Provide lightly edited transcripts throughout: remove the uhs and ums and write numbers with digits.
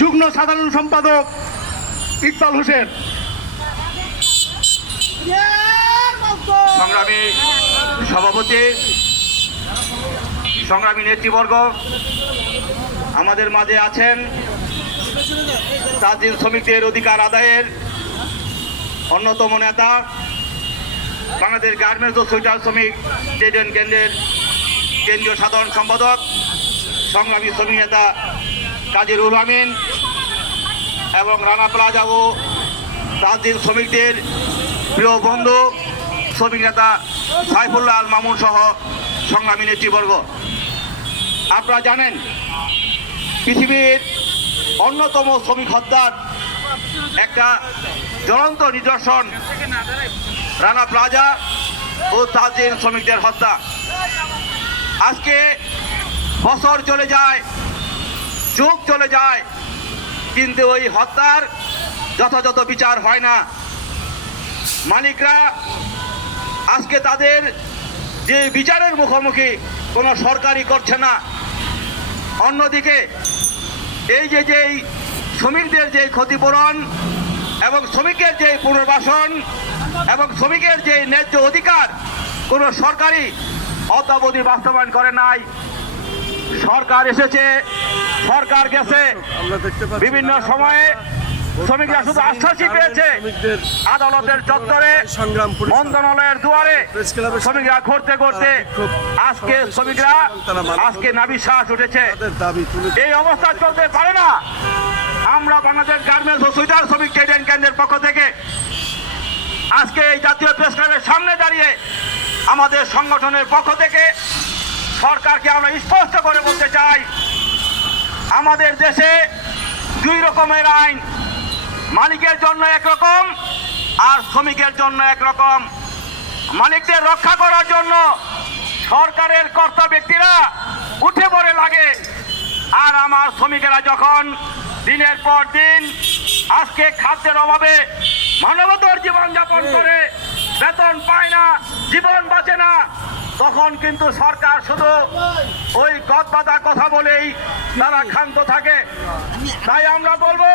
যুগ্ম সাধারণ সম্পাদক ইকবাল হোসেন, সংগ্রামী সভাপতি, সংগ্রামী নেতৃবর্গ, আমাদের মাঝে আছেন তাঁতশিল্প শ্রমিকদের অধিকার আদায়ের অন্যতম নেতা, বাংলাদেশ গার্মেন্টস ও সোয়েটার শ্রমিক ট্রেড ইউনিয়ন কেন্দ্রের কেন্দ্রীয় সাধারণ সম্পাদক, সংগ্রামী শ্রমিক নেতা কাজী রুহুল আমিন এবং রানা প্লাজা ও তাঁতশিল্প শ্রমিকদের প্রিয় বন্ধু শ্রমিক নেতা সাইফুল্লাহ আল মামুন সহ সংগ্রামী নেতৃবর্গ, আপনারা জানেন পৃথিবীর অন্যতম শ্রমিক হত্যার একটা জ্বলন্ত নিদর্শন রানা প্লাজা ও তাঁতশিল্প শ্রমিকদের হত্যা। আজকে বছর চলে যায়, যুগ চলে যায়, কিন্তু ওই হত্যার যথাযথ বিচার হয় না। মালিকরা আজকে তাদের যে বিচারের মুখোমুখি কোনো সরকারই করছে না। অন্যদিকে এই যেই শ্রমিকদের যে ক্ষতিপূরণ এবং শ্রমিকের যে পুনর্বাসন এবং শ্রমিকের যে ন্যায্য অধিকার কোনো সরকারই অদ্যাবধি বাস্তবায়ন করে নাই। সরকার এসেছে, সরকার গেছে, বিভিন্ন সময়ে শ্রমিকরা শুধু আশ্বাসই পেয়েছে। আদালতের চত্বরে, মন্ত্রণালয়ের দুয়ারে শ্রমিকরা ঘুরতে ঘুরতে আজকে শ্রমিকরা নাভিশ্বাস উঠেছে। এই অবস্থা চলতে পারে না। আমরা বাংলাদেশ গার্মেন্টস ও সোয়েটার শ্রমিক ট্রেড ইউনিয়ন কেন্দ্রের পক্ষ থেকে আজকে এই জাতীয় প্রেস ক্লাবের সামনে দাঁড়িয়ে আমাদের সংগঠনের পক্ষ থেকে সরকারকে আমরা স্পষ্ট করে বলতে চাই, আমাদের দেশে দুই রকমের আইন, মালিকের জন্য একরকম আর শ্রমিকের জন্য একরকম। মালিকদের রক্ষা করার জন্য সরকারের কর্তা ব্যক্তিরা উঠে পড়ে লাগে, আর আমার শ্রমিকেরা যখন দিনের পর দিন আজকে খাদ্যের অভাবে মানবতার জীবনযাপন করে, বেতন পায় না, জীবন বাঁচে না, তখন কিন্তু সরকার শুধু ওই গদবাঁধা কথা বলেই তারা ক্ষান্ত থাকে। তাই আমরা বলবো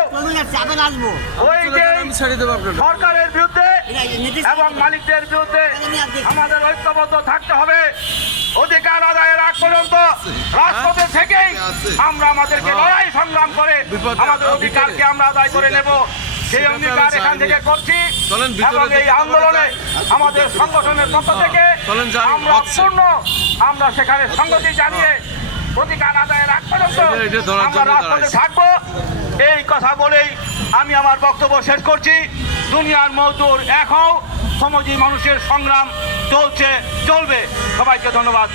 ওই যে সরকারের বিরুদ্ধে এবং মালিকদের বিরুদ্ধে আমাদের ঐক্যবদ্ধ থাকতে হবে। অধিকার আদায়ের আগ পর্যন্ত রাজপথে থেকেই আমরা আমাদেরকে লড়াই সংগ্রাম করে আমাদের অধিকারকে আমরা আদায় করে নেব। সেই অঙ্গীকার এখান থেকে করছি এবং এই আন্দোলনে আমাদের সংগঠনের পক্ষ থেকে আমরা সেখানে সংগতি জানিয়ে অধিকার আদায়ের আগ পর্যন্ত আমরা রাজপথে থাকবো। এই কথা বলেই আমি আমার বক্তব্য শেষ করছি। দুনিয়ার মজদুর এক হও, শ্রমজীবী মানুষের সংগ্রাম চলছে, চলবে। সবাইকে ধন্যবাদ।